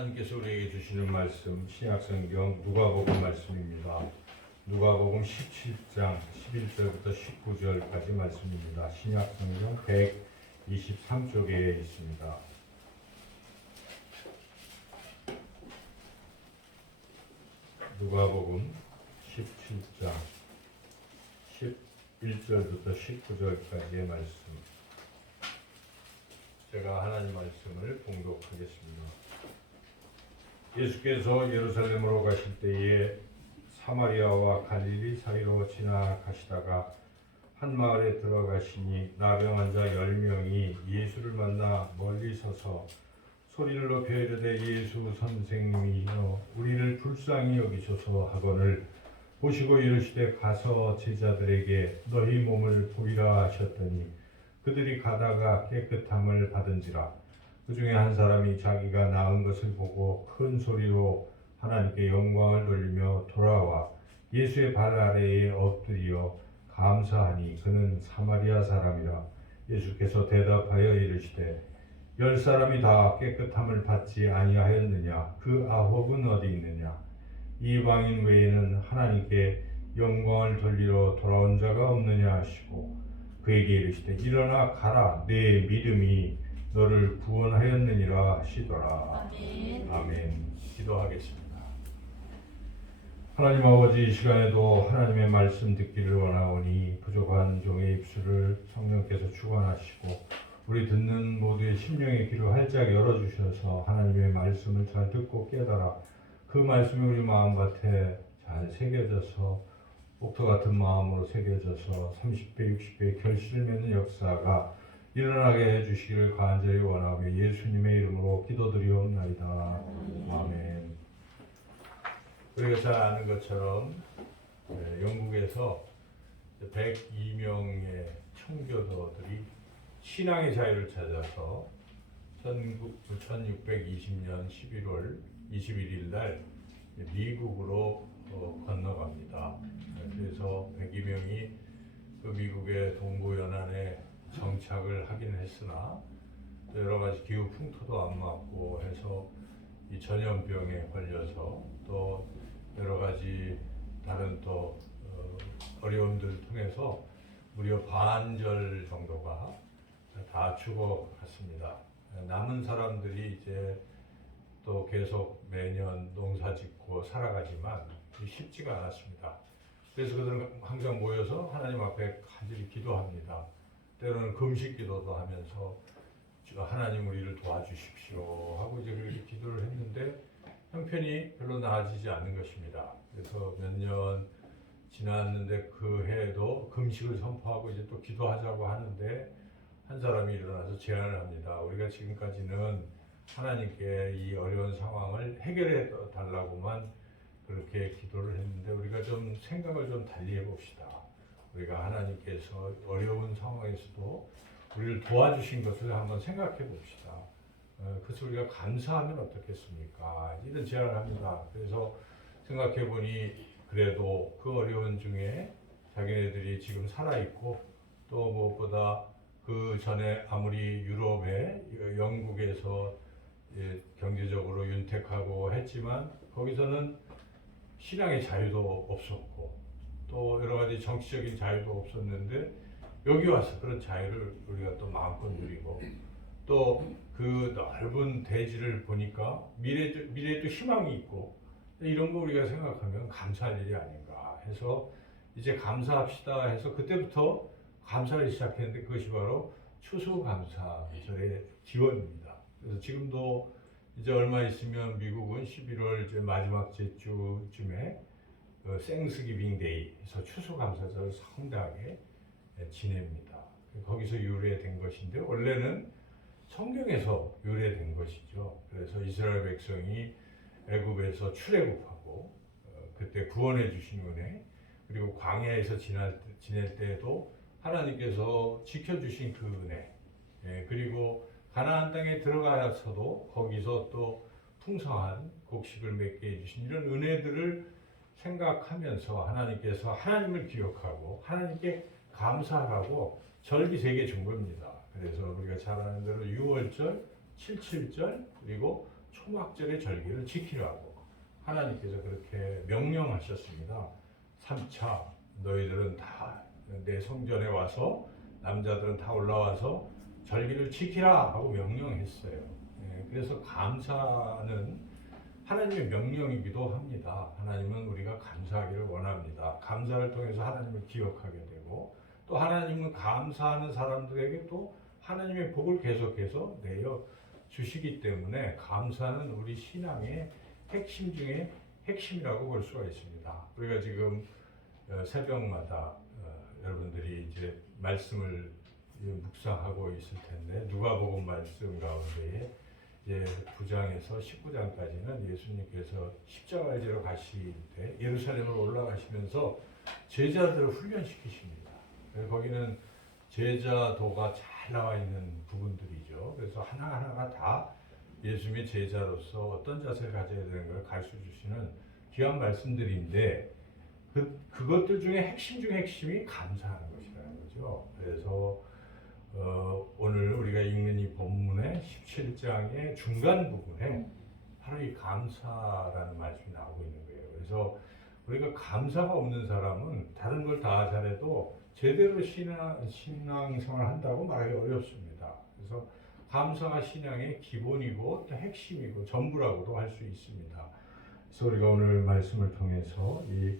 하나님께서 우리에게 주시는 말씀 신약성경 누가복음 말씀입니다. 누가복음 17장 11절부터 19절까지 말씀입니다. 신약성경 123쪽에 있습니다. 누가복음 17장 11절부터 19절까지의 말씀. 제가 하나님 말씀을 봉독하겠습니다. 예수께서 예루살렘으로 가실 때에 사마리아와 갈릴리 사이로 지나가시다가 한 마을에 들어가시니 나병 환자 10명이 예수를 만나 멀리 서서 소리를 높여 이르되 예수 선생님이여 우리를 불쌍히 여기소서 하거늘 보시고 이르시되 가서 제자들에게 너희 몸을 보이라 하셨더니 그들이 가다가 깨끗함을 받은지라. 그 중에 한 사람이 자기가 나은 것을 보고 큰 소리로 하나님께 영광을 돌리며 돌아와 예수의 발 아래에 엎드려 감사하니 그는 사마리아 사람이라. 예수께서 대답하여 이르시되 10사람이 다 깨끗함을 받지 아니하였느냐? 그 9은 어디 있느냐? 이방인 외에는 하나님께 영광을 돌리러 돌아온 자가 없느냐 하시고 그에게 이르시되 일어나 가라 내 믿음이 너를 구원하였느니라 하시더라. 아멘. 아멘. 기도하겠습니다. 하나님 아버지, 이 시간에도 하나님의 말씀 듣기를 원하오니 부족한 종의 입술을 성령께서 주관하시고 우리 듣는 모두의 심령의 귀를 활짝 열어주셔서 하나님의 말씀을 잘 듣고 깨달아 그 말씀이 우리 마음밭에 잘 새겨져서 옥토 같은 마음으로 새겨져서 30배, 60배의 결실을 맺는 역사가 일어나게 해주시기를 간절히 원하며 예수님의 이름으로 기도드리옵나이다. 아멘. 우리가 잘 아는 것처럼 영국에서 102명의 청교도들이 신앙의 자유를 찾아서 1620년 11월 21일 날 미국으로 건너갑니다. 그래서 102명이 그 미국의 동부연안에 정착을 하긴 했으나 여러 가지 기후 풍토도 안 맞고 해서 이 전염병에 걸려서 또 여러 가지 다른 또 어려움들을 통해서 무려 반절 정도가 다 죽어갔습니다. 남은 사람들이 이제 또 계속 매년 농사 짓고 살아가지만 쉽지가 않았습니다. 그래서 그들은 항상 모여서 하나님 앞에 간절히 기도합니다. 때로는 금식 기도도 하면서 하나님 우리를 도와주십시오 하고 이제 그렇게 기도를 했는데 형편이 별로 나아지지 않는 것입니다. 그래서 몇 년 지났는데 그 해에도 금식을 선포하고 이제 또 기도하자고 하는데 한 사람이 일어나서 제안을 합니다. 우리가 지금까지는 하나님께 이 어려운 상황을 해결해 달라고만 그렇게 기도를 했는데 우리가 좀 생각을 좀 달리 해봅시다. 우리가 하나님께서 어려운 상황에서도 우리를 도와주신 것을 한번 생각해 봅시다. 그래서 우리가 감사하면 어떻겠습니까? 이런 제안을 합니다. 그래서 생각해 보니 그래도 그 어려운 중에 자기네들이 지금 살아있고 또 무엇보다 그 전에 아무리 유럽에 영국에서 경제적으로 윤택하고 했지만 거기서는 신앙의 자유도 없었고 또 여러 가지 정치적인 자유도 없었는데 여기 와서 그런 자유를 우리가 또 마음껏 누리고 또 그 넓은 대지를 보니까 미래에도 희망이 있고 이런 거 우리가 생각하면 감사할 일이 아닌가 해서 이제 감사합시다 해서 그때부터 감사를 시작했는데 그것이 바로 추수감사절의 기원입니다. 그래서 지금도 이제 얼마 있으면 미국은 11월 이제 마지막 주쯤에 생스기빙 데이에서 추수감사절을 성대하게 지냅니다. 거기서 유래된 것인데 원래는 성경에서 유래된 것이죠. 그래서 이스라엘 백성이 애굽에서 출애굽하고 그때 구원해 주신 은혜 그리고 광야에서 지낼 때에도 하나님께서 지켜주신 그 은혜 그리고 가나안 땅에 들어가서도 거기서 또 풍성한 곡식을 맺게 해주신 이런 은혜들을 생각하면서 하나님께서 하나님을 기억하고 하나님께 감사하라고 절기 3개 준 겁니다. 그래서 우리가 잘 아는 대로 6월절, 77절 그리고 초막절의 절기를 지키라고 하나님께서 그렇게 명령하셨습니다. 3차 너희들은 다 내 성전에 와서 남자들은 다 올라와서 절기를 지키라 하고 명령했어요. 그래서 감사는 하나님의 명령이기도 합니다. 하나님은 우리가 감사하기를 원합니다. 감사를 통해서 하나님을 기억하게 되고 또 하나님은 감사하는 사람들에게 또 하나님의 복을 계속해서 내어 주시기 때문에 감사는 우리 신앙의 핵심 중에 핵심이라고 볼 수가 있습니다. 우리가 지금 새벽마다 여러분들이 이제 말씀을 묵상하고 있을 텐데 누가복음 말씀 가운데에 이제 9장에서 19장까지는 예수님께서 십자가의 죄로 가실 때 예루살렘으로 올라가시면서 제자들을 훈련시키십니다. 거기는 제자도가 잘 나와 있는 부분들이죠. 그래서 하나하나가 다 예수님의 제자로서 어떤 자세를 가져야 되는 걸 가르쳐 주시는 귀한 말씀들인데 그것들 중에 핵심 중에 핵심이 감사하는 것이라는 거죠. 그래서 오늘 우리가 읽는 이 본문의 17장의 중간 부분에 바로 이 감사라는 말씀이 나오고 있는 거예요. 그래서 우리가 감사가 없는 사람은 다른 걸 다 잘해도 제대로 신앙생활을 한다고 말하기 어렵습니다. 그래서 감사가 신앙의 기본이고 또 핵심이고 전부라고도 할 수 있습니다. 그래서 우리가 오늘 말씀을 통해서 이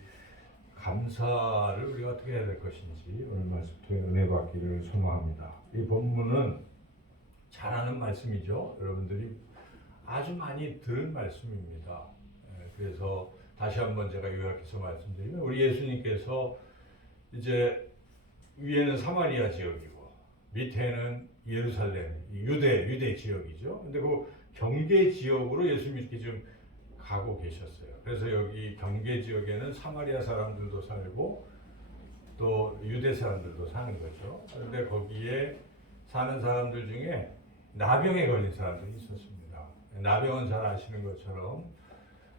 감사를 우리가 어떻게 해야 될 것인지 오늘 말씀 통해 은혜 받기를 소망합니다. 이 본문은 잘 아는 말씀이죠. 여러분들이 아주 많이 들은 말씀입니다. 그래서 다시 한번 제가 요약해서 말씀드리면 우리 예수님께서 이제 위에는 사마리아 지역이고 밑에는 예루살렘, 유대 지역이죠. 근데 그 경계 지역으로 예수님이 좀 가고 계셨어요. 그래서 여기 경계 지역에는 사마리아 사람들도 살고 또 유대 사람들도 사는 거죠. 그런데 거기에 사는 사람들 중에 나병에 걸린 사람들이 있었습니다. 나병은 잘 아시는 것처럼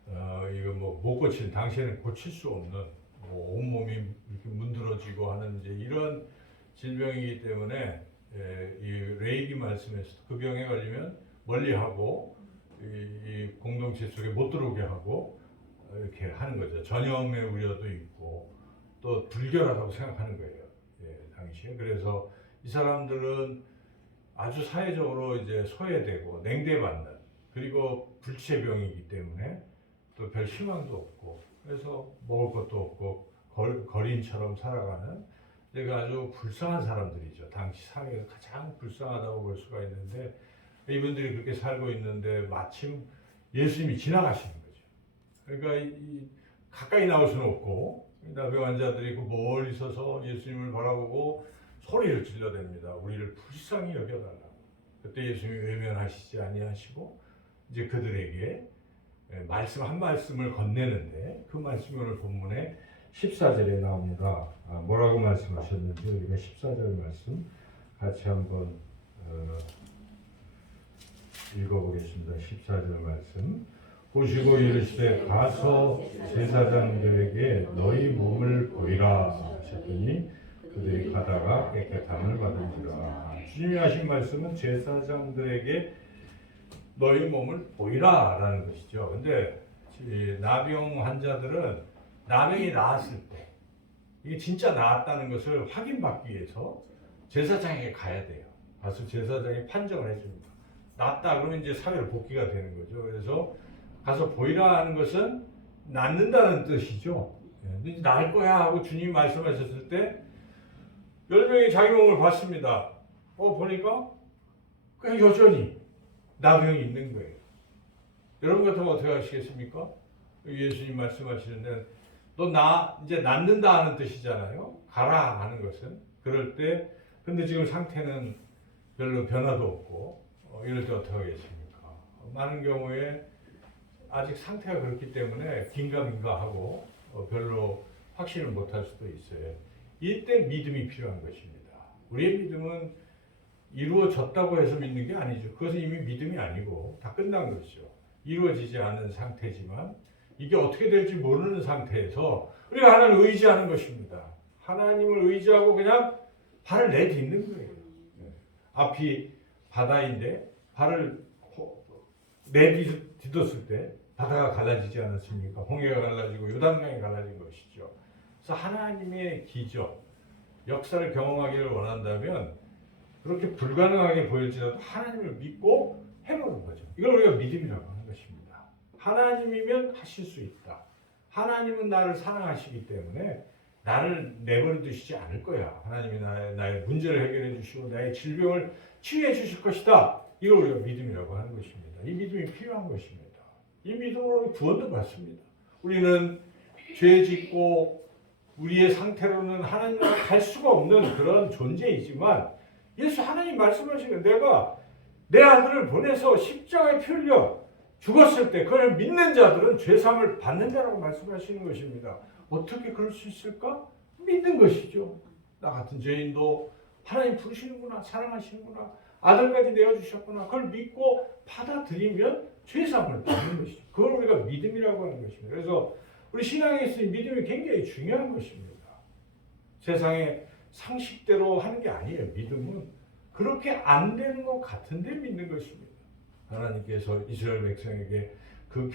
이거 못 고치는 당시에는 고칠 수 없는 온몸이 이렇게 문드러지고 하는 이제 이런 질병이기 때문에 이 레이기 말씀에서 그 병에 걸리면 멀리하고 이 공동체 속에 못 들어오게 하고 이렇게 하는 거죠. 전염의 우려도 있고 또 불결하다고 생각하는 거예요. 당시에. 그래서 이 사람들은 아주 사회적으로 이제 소외되고 냉대받는 그리고 불치병이기 때문에 또 별 희망도 없고 그래서 먹을 것도 없고 거린처럼 살아가는 내가 아주 불쌍한 사람들이죠. 당시 사회가 가장 불쌍하다고 볼 수가 있는데 이분들이 그렇게 살고 있는데 마침 예수님이 지나가시는 거죠. 그러니까 가까이 나올 수는 없고 나병 환자들이 그 멀리 서서 예수님을 바라보고 소리를 질러댑니다. 우리를 불쌍히 여겨달라고. 그때 예수님이 외면하시지 아니하시고 이제 그들에게 말씀 한 말씀을 건네는데 그 말씀이 오늘 본문에 14절에 나옵니다. 뭐라고 말씀하셨는지 우리가 14절 말씀 같이 한번 읽어보겠습니다. 14절 말씀 보시고 이르시되 가서 제사장들에게 너희 몸을 보이라 하셨더니 그들이 가다가 깨끗함을 받은지라. 주님이 하신 말씀은 제사장들에게 너희 몸을 보이라 라는 것이죠. 근데 나병 환자들은 나병이 나았을 때 이게 진짜 나았다는 것을 확인받기 위해서 제사장에게 가야 돼요. 가서 제사장이 판정을 해줍니다. 낫다 그러면 이제 사회로 복귀가 되는 거죠. 그래서 가서 보이라 하는 것은 낫는다는 뜻이죠. 이제 나을 거야 하고 주님이 말씀하셨을 때 10명이 자기 몸을 봤습니다. 보니까 그냥 여전히 나병이 있는 거예요. 여러분 같으면 어떻게 하시겠습니까? 예수님 말씀하시는데 너 이제 낫는다 하는 뜻이잖아요. 가라 하는 것은. 그럴 때 근데 지금 상태는 별로 변화도 없고 이럴 때 어떻게 하겠습니까? 많은 경우에 아직 상태가 그렇기 때문에 긴가민가하고 별로 확신을 못할 수도 있어요. 이때 믿음이 필요한 것입니다. 우리의 믿음은 이루어졌다고 해서 믿는 게 아니죠. 그것은 이미 믿음이 아니고 다 끝난 것이죠. 이루어지지 않은 상태지만 이게 어떻게 될지 모르는 상태에서 우리가 하나님을 의지하는 것입니다. 하나님을 의지하고 그냥 발을 내딛는 거예요. 앞이 바다인데 발을 내딛었을 때 바다가 갈라지지 않았습니까? 홍해가 갈라지고 요단강이 갈라진 것이죠. 그래서 하나님의 기적, 역사를 경험하기를 원한다면 그렇게 불가능하게 보일지라도 하나님을 믿고 해보는 거죠. 이걸 우리가 믿음이라고 하는 것입니다. 하나님이면 하실 수 있다. 하나님은 나를 사랑하시기 때문에 나를 내버려 두시지 않을 거야. 하나님이 나의 문제를 해결해 주시고 나의 질병을 치유해 주실 것이다. 이걸 우리가 믿음이라고 하는 것입니다. 이 믿음이 필요한 것입니다. 이 믿음으로 구원도 받습니다. 우리는 죄 짓고 우리의 상태로는 하나님과 갈 수가 없는 그런 존재이지만 예수 하나님 말씀하시는 내가 내 아들을 보내서 십자가에 피 흘려 죽었을 때 그를 믿는 자들은 죄사함을 받는 자라고 말씀하시는 것입니다. 어떻게 그럴 수 있을까? 믿는 것이죠. 나 같은 죄인도 하나님 부르시는구나, 사랑하시는구나, 아들까지 내어주셨구나. 그걸 믿고 받아들이면 죄사함을 받는 것이죠. 그걸 우리가 믿음이라고 하는 것입니다. 그래서 우리 신앙에 있으니 믿음이 굉장히 중요한 것입니다. 세상의 상식대로 하는 게 아니에요. 믿음은 그렇게 안 되는 것 같은데 믿는 것입니다. 하나님께서 이스라엘 백성에게 그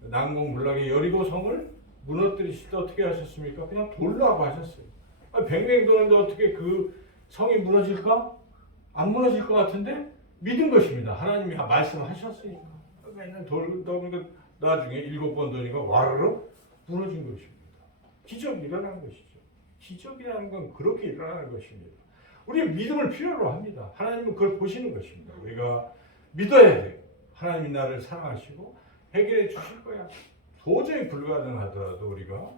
난공불락의 여리고 성을 무너뜨리실 때 어떻게 하셨습니까? 그냥 돌로 하고 하셨어요. 뱅뱅 도는데 어떻게 그 성이 무너질까? 안 무너질 것 같은데 믿은 것입니다. 하나님이 말씀하셨으니까. 맨날 돌 나중에 7번 도니까 와르르 무너진 것입니다. 기적이 일어난 것이죠. 기적이라는 건 그렇게 일어나는 것입니다. 우리는 믿음을 필요로 합니다. 하나님은 그걸 보시는 것입니다. 우리가 믿어야 돼요. 하나님이 나를 사랑하시고 해결해 주실 거야. 도저히 불가능하더라도 우리가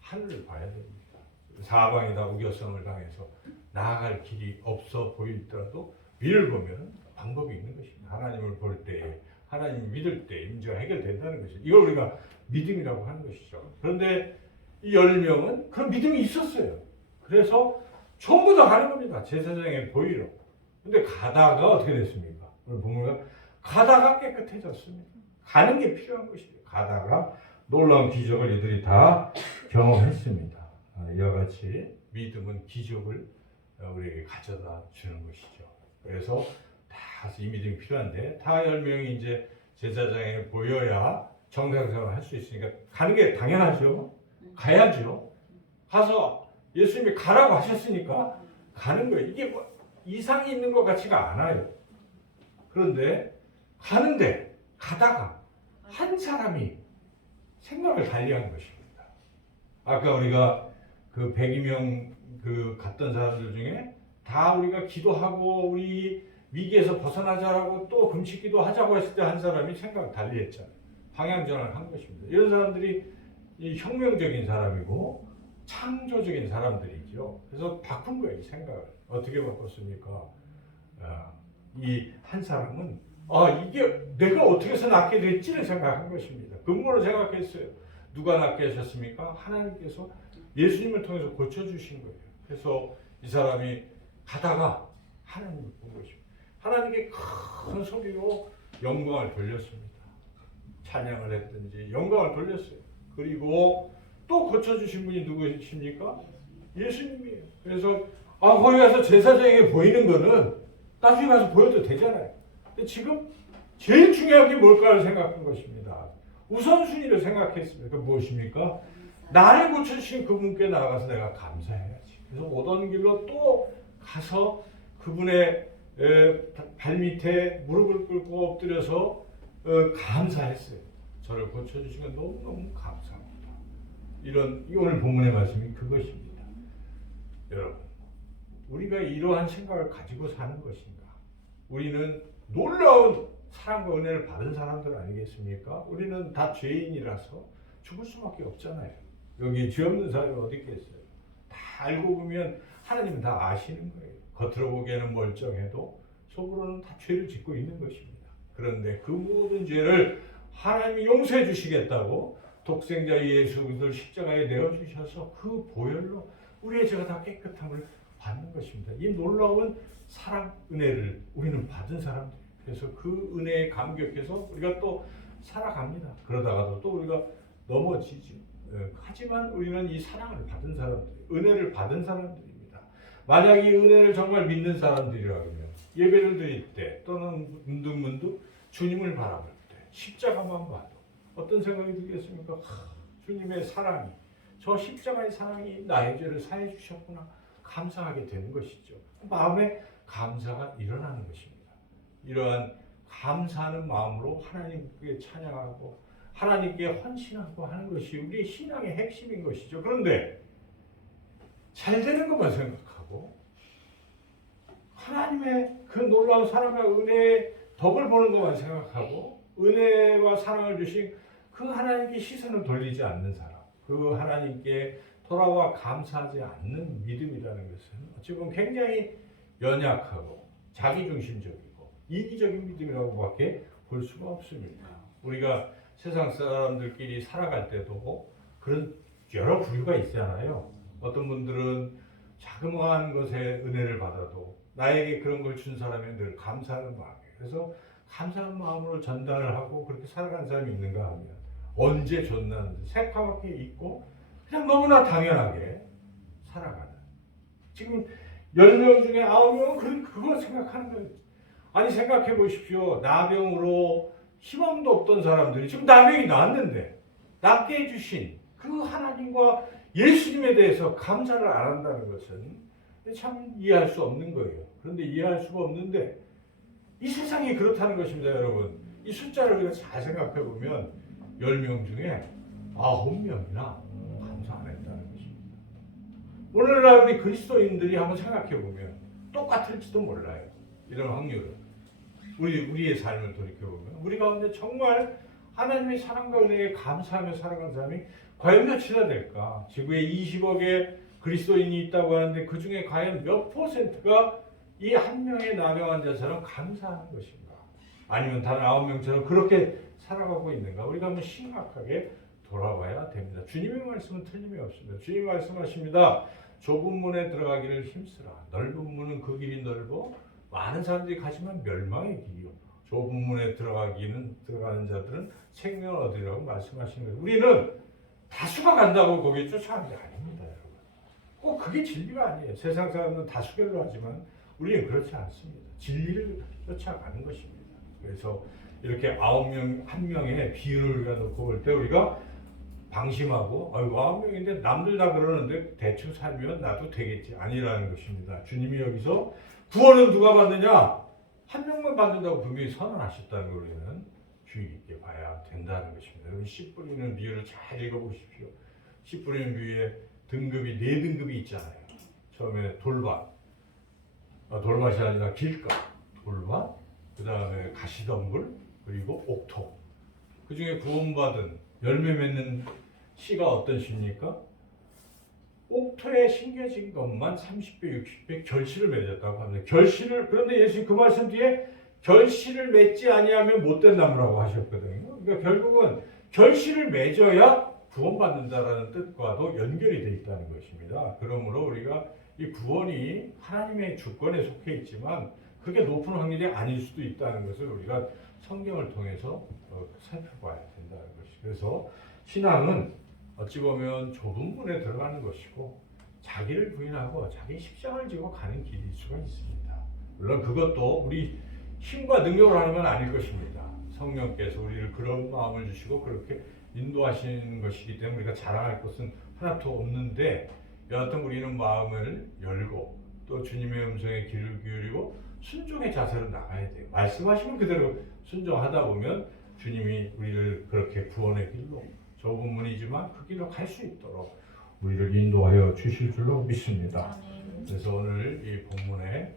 하늘을 봐야 됩니다. 사방이 다 우겨성을 당해서 나아갈 길이 없어 보이더라도 위를 보면 방법이 있는 것입니다. 하나님을 볼 때, 하나님을 믿을 때 문제가 해결된다는 것이죠. 이걸 우리가 믿음이라고 하는 것이죠. 그런데 이 10명은 그런 믿음이 있었어요. 그래서 전부 다 가는 겁니다. 제사장의 보이로. 근데 가다가 어떻게 됐습니까? 오늘 보면 가다가 깨끗해졌습니다. 가는 게 필요한 것이에요. 가다가 놀라운 기적을 이들이 다 경험했습니다. 이와 같이 믿음은 기적을 우리에게 가져다 주는 것이죠. 그래서 다 이 믿음이 필요한데 다 10명이 이제 제사장에 보여야 정상생활을 할 수 있으니까 가는 게 당연하죠. 가야죠. 가서 예수님이 가라고 하셨으니까 가는 거예요. 이게 뭐 이상이 있는 것 같지가 않아요. 그런데 가는데 가다가 한 사람이 생각을 달리한 것입니다. 아까 우리가 그 102명 그 갔던 사람들 중에 다 우리가 기도하고 우리 위기에서 벗어나자라고 또 금식기도 하자고 했을 때 한 사람이 생각을 달리했잖아요. 방향전환을 한 것입니다. 이런 사람들이 이 혁명적인 사람이고 창조적인 사람들이죠. 그래서 바꾼 거예요. 이 생각을. 어떻게 바꿨습니까? 이 한 사람은 이게 내가 어떻게 해서 낫게 될지를 생각한 것입니다. 근본을 생각했어요. 누가 낫게 하셨습니까? 하나님께서 예수님을 통해서 고쳐주신 거예요. 그래서 이 사람이 가다가 하나님을 본 것입니다. 하나님께 큰 소리로 영광을 돌렸습니다. 찬양을 했든지 영광을 돌렸어요. 그리고 또 고쳐주신 분이 누구십니까? 예수님이에요. 그래서 거기 가서 제사장에게 보이는 거는 나중에 가서 보여도 되잖아요. 근데 지금 제일 중요한 게 뭘까를 생각한 것입니다. 우선순위를 생각했습니다. 그 무엇입니까? 나를 고쳐주신 그분께 나가서 내가 감사해야지. 그래서 오던 길로 또 가서 그분의 발밑에 무릎을 꿇고 엎드려서 감사했어요. 저를 고쳐주신 건 너무너무 감사합니다. 이 오늘 본문의 말씀이 그것입니다. 여러분, 우리가 이러한 생각을 가지고 사는 것인가? 우리는 놀라운 사랑과 은혜를 받은 사람들 아니겠습니까? 우리는 다 죄인이라서 죽을 수밖에 없잖아요. 여기 죄 없는 사람이 어디 있겠어요? 다 알고 보면 하나님은 다 아시는 거예요. 겉으로 보기에는 멀쩡해도 속으로는 다 죄를 짓고 있는 것입니다. 그런데 그 모든 죄를 하나님이 용서해 주시겠다고 독생자 예수 그리스도를 십자가에 내어주셔서 그 보혈로 우리의 죄가 다 깨끗함을 받는 것입니다. 이 놀라운 사랑, 은혜를 우리는 받은 사람들. 그래서 그 은혜에 감격해서 우리가 또 살아갑니다. 그러다가도 또 우리가 넘어지죠. 하지만 우리는 이 사랑을 받은 사람들, 은혜를 받은 사람들입니다. 만약 이 은혜를 정말 믿는 사람들이라면 예배를 드릴 때 또는 문득문득 주님을 바라볼 때 십자가만 봐도 어떤 생각이 들겠습니까? 주님의 사랑이, 저 십자가의 사랑이 나의 죄를 사해 주셨구나 감사하게 되는 것이죠. 마음에 감사가 일어나는 것입니다. 이러한 감사하는 마음으로 하나님께 찬양하고 하나님께 헌신하고 하는 것이 우리의 신앙의 핵심인 것이죠. 그런데 잘 되는 것만 생각하고 하나님의 그 놀라운 사랑과 은혜의 덕을 보는 것만 생각하고 은혜와 사랑을 주신 그 하나님께 시선을 돌리지 않는 사람, 그 하나님께 돌아와 감사하지 않는 믿음이라는 것은 어찌 보면 굉장히 연약하고 자기중심적이고 이기적인 믿음이라고밖에 볼 수가 없습니다. 우리가 세상 사람들끼리 살아갈 때도 그런 여러 부류가 있잖아요. 어떤 분들은 자그마한 것에 은혜를 받아도 나에게 그런 걸 준 사람이 늘 감사하는 마음이에요. 그래서 감사하는 마음으로 전달을 하고 그렇게 살아가는 사람이 있는가 하면 언제 줬나는데 새까맣게 있고 그냥 너무나 당연하게 살아가는. 지금 10명 중에 9명은 그걸 생각하는 거예요. 아니 생각해 보십시오. 나병으로 희망도 없던 사람들이 지금 나병이 나았는데 낫게 해주신 그 하나님과 예수님에 대해서 감사를 안 한다는 것은 참 이해할 수 없는 거예요. 그런데 이해할 수가 없는데 이 세상이 그렇다는 것입니다, 여러분. 이 숫자를 우리가 잘 생각해 보면 10명 중에 9명이나 감사 안 했다는 것입니다. 오늘날 우리 그리스도인들이 한번 생각해 보면 똑같을지도 몰라요. 이런 확률은. 우리의 삶을 돌이켜 보면 우리 가운데 정말 하나님의 사랑과 은혜에 감사하며 살아가는 사람이 과연 몇이나 될까? 지구에 20억의 그리스도인이 있다고 하는데 그 중에 과연 몇 %가 이 한 명의 나병 환자처럼 감사하는 것인가? 아니면 다른 9명처럼 그렇게 살아가고 있는가? 우리가 한번 심각하게 돌아봐야 됩니다. 주님의 말씀은 틀림이 없습니다. 주님이 말씀하십니다. 좁은 문에 들어가기를 힘쓰라. 넓은 문은 그 길이 넓어 많은 사람들이 가지만 멸망의 길이요. 좁은 문에 들어가는 자들은 생명을 얻으리라고 말씀하시는 거예요. 우리는 다수가 간다고 거기에 쫓아가는 게 아닙니다, 여러분. 꼭 그게 진리가 아니에요. 세상 사람은 다수결로 하지만 우리는 그렇지 않습니다. 진리를 쫓아가는 것입니다. 그래서 이렇게 9명, 1명의 비율을 우리가 놓고 볼 때 우리가 방심하고 아이고 9명인데 남들 다 그러는데 대충 살면 나도 되겠지 아니라는 것입니다. 주님이 여기서 구원은 누가 받느냐? 한 명만 받는다고 분명히 선언하셨다는 걸 우리는 주의 깊게 봐야 된다는 것입니다. 여러분 씨 뿌리는 비유를 잘 읽어보십시오. 씨 뿌리는 비유에 등급이 4등급이 있잖아요. 처음에 돌밭, 돌밭이 아니라 길가, 돌밭, 그 다음에 가시덤불, 그리고 옥토. 그 중에 구원받은 열매 맺는 씨가 어떤 씨입니까? 옥토에 심겨진 것만 30배, 60배 결실을 맺었다고 합니다. 그런데 예수님 그 말씀 뒤에 결실을 맺지 아니하면 못된 나무라고 하셨거든요. 그러니까 결국은 결실을 맺어야 구원받는다라는 뜻과도 연결이 되어 있다는 것입니다. 그러므로 우리가 이 구원이 하나님의 주권에 속해 있지만 그게 높은 확률이 아닐 수도 있다는 것을 우리가 성경을 통해서 살펴봐야 된다는 것이죠. 그래서 신앙은 어찌 보면 좁은 문에 들어가는 것이고 자기를 부인하고 자기 십자가를 지고 가는 길일 수가 있습니다. 물론 그것도 우리 힘과 능력으로 하는 건 아닐 것입니다. 성령께서 우리를 그런 마음을 주시고 그렇게 인도하시는 것이기 때문에 우리가 자랑할 것은 하나도 없는데 여하튼 우리는 마음을 열고 또 주님의 음성에 귀를 기울이고 순종의 자세로 나가야 돼요. 말씀하시면 그대로 순종하다 보면 주님이 우리를 그렇게 구원의 길로 좁은 문이지만 그 길로 갈 수 있도록 우리를 인도하여 주실 줄로 믿습니다. 그래서 오늘 이 본문에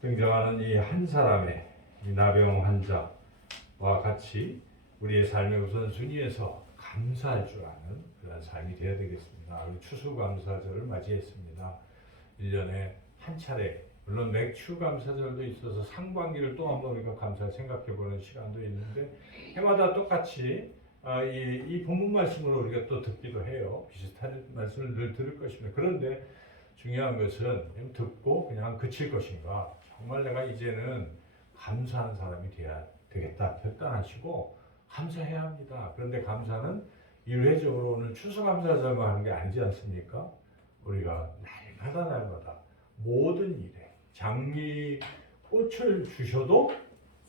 등장하는 이 한 사람의 이 나병 환자와 같이 우리의 삶의 우선순위에서 감사할 줄 아는 그런 삶이 되어야 되겠습니다. 우리 추수감사절을 맞이했습니다. 1년에 한 차례, 물론 맥추감사절도 있어서 상반기를 또 한번 우리가 감사 생각해보는 시간도 있는데 해마다 똑같이 이 본문 말씀으로 우리가 또 듣기도 해요. 비슷한 말씀을 늘 들을 것입니다. 그런데 중요한 것은 듣고 그냥 그칠 것인가, 정말 내가 이제는 감사하는 사람이 돼야 되겠다 결단하시고 감사해야 합니다. 그런데 감사는 일회적으로 오늘 추수감사절만 하는 게 아니지 않습니까? 우리가 날마다 모든 일에 장미꽃을 주셔도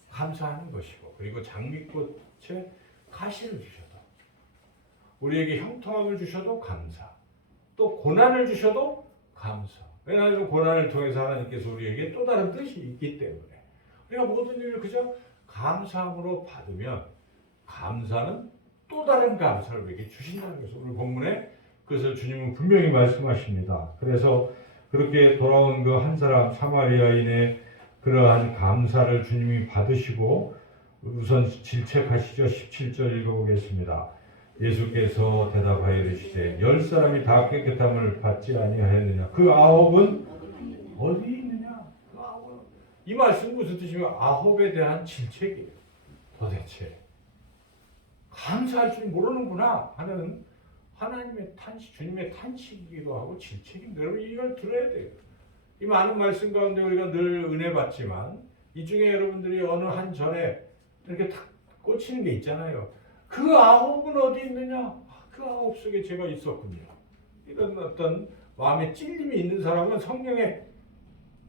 감사하는 것이고, 그리고 장미꽃 제 가시를 주셔도, 우리에게 형통함을 주셔도 감사, 또 고난을 주셔도 감사. 왜냐하면 고난을 통해서 하나님께서 우리에게 또 다른 뜻이 있기 때문에 우리가 모든 일을 그저 감사함으로 받으면 감사는 또 다른 감사를 우리에게 주신다는 것을 오늘 본문에 그것을 주님은 분명히 말씀하십니다. 그래서 그렇게 돌아온 그 한 사람 사마리아인의 그러한 감사를 주님이 받으시고 우선 질책하시죠. 17절 읽어보겠습니다. 예수께서 대답하여 이르시되 10사람이 다 깨끗함을 받지 아니하였느냐 그 9은 어디 있느냐. 그 9은 이 말씀 무슨 뜻이면 9에 대한 질책이에요. 도대체 감사할 줄 모르는구나 하는 하나님의 탄식, 주님의 탄식이기도 하고 질책인데 여러분 이걸 들어야 돼요. 이 많은 말씀 가운데 우리가 늘 은혜 받지만 이 중에 여러분들이 어느 한 절에 이렇게 탁 꽂히는 게 있잖아요. 그 9은 어디 있느냐? 그 9 속에 제가 있었군요. 이런 어떤 마음에 찔림이 있는 사람은 성령의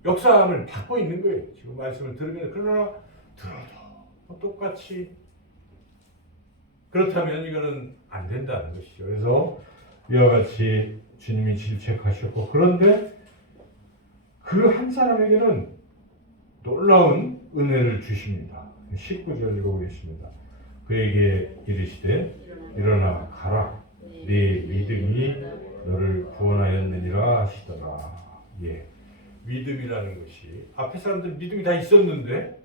역사함을 받고 있는 거예요. 지금 말씀을 들으면. 그러나 들어도 똑같이 그렇다면 이거는 안 된다는 것이죠. 그래서 이와 같이 주님이 질책하셨고, 그런데 그 한 사람에게는 놀라운 은혜를 주십니다. 19절 읽어보겠습니다. 그에게 이르시되 일어나 가라 네 믿음이 너를 구원하였느니라 하시더라. 예, 믿음이라는 것이 앞에 사람들 믿음이 다 있었는데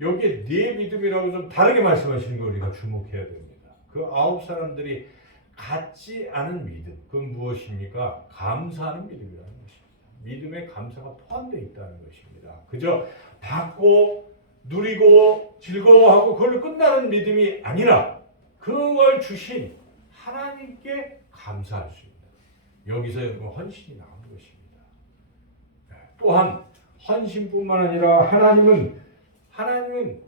여기에 네 믿음이라고 좀 다르게 말씀하시는 걸 우리가 주목해야 됩니다. 그 9 사람들이 갖지 않은 믿음, 그건 무엇입니까? 감사하는 믿음이라는 것입니다. 믿음에 감사가 포함되어 있다는 것입니다. 그저 받고 누리고 즐거워하고 그걸로 끝나는 믿음이 아니라 그걸 주신 하나님께 감사할 수 있는, 여기서 여러분 헌신이 나오는 것입니다. 또한 헌신뿐만 아니라 하나님은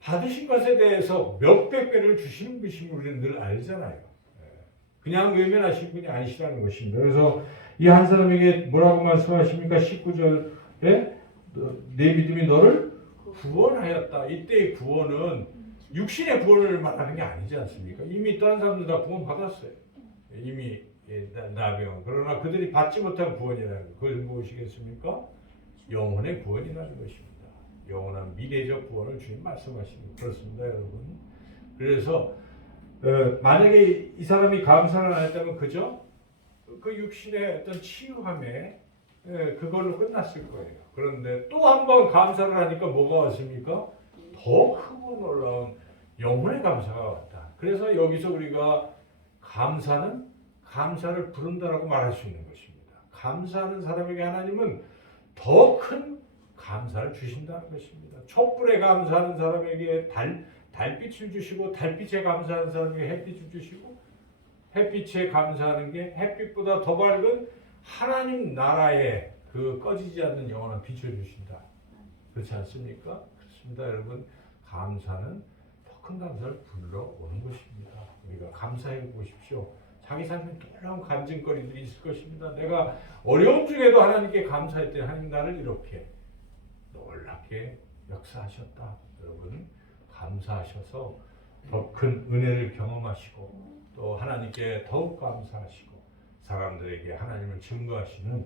받으신 것에 대해서 몇백 배를 주시는 분이신 우리는 늘 알잖아요. 그냥 외면하신 분이 아니시라는 것입니다. 그래서 이 한 사람에게 뭐라고 말씀하십니까? 19절에 내 믿음이 너를 구원하였다. 이때의 구원은 육신의 구원을 말하는 게 아니지 않습니까? 이미 다른 사람들 다 구원 받았어요. 이미 나병. 그러나 그들이 받지 못한 구원이라는 것, 그것은 무엇이겠습니까? 영혼의 구원이라는 것입니다. 영원한 미래적 구원을 주님 말씀하시는 것. 그렇습니다, 여러분. 그래서 만약에 이 사람이 감사를 안 했다면 그저 그 육신의 어떤 치유함에 그걸로 끝났을 거예요. 그런데 또 한 번 감사를 하니까 뭐가 왔습니까? 더 크고 놀라운 영혼의 감사가 왔다. 그래서 여기서 우리가 감사를 부른다라고 말할 수 있는 것입니다. 감사하는 사람에게 하나님은 더 큰 감사를 주신다는 것입니다. 촛불에 감사하는 사람에게 달빛을 주시고, 달빛에 감사하는 사람에게 햇빛을 주시고, 햇빛에 감사하는 게 햇빛보다 더 밝은 하나님 나라의 그 꺼지지 않는 영원한 빛을 주신다. 그렇지 않습니까? 그렇습니다, 여러분. 감사는 더 큰 감사를 불러오는 것입니다. 우리가 감사해 보십시오. 자기 삶에 놀라운 간증거리들이 있을 것입니다. 내가 어려움 중에도 하나님께 감사했더니 하나님 나를 이렇게 놀랍게 역사하셨다. 여러분, 감사하셔서 더 큰 은혜를 경험하시고 또 하나님께 더욱 감사하시고 사람들에게 하나님을 증거하시는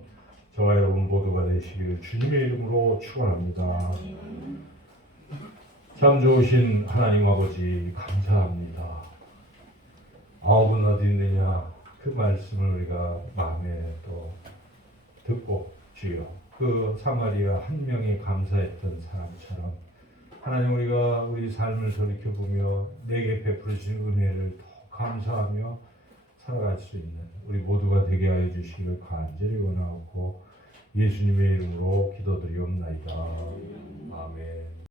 저와 여러분 모두가 되시기를 주님의 이름으로 축원합니다. 참 좋으신 하나님 아버지 감사합니다. 9은 어디 있느냐, 그 말씀을 우리가 마음에 또 듣고 주여 그 사마리아 한 명이 감사했던 사람처럼 하나님 우리가 우리 삶을 돌이켜보며 내게 베풀어 주신 은혜를 더 감사하며 살아갈 수 있는 우리 모두가 되게 하여 주시기를 간절히 원하고 예수님의 이름으로 기도드리옵나이다. 아멘.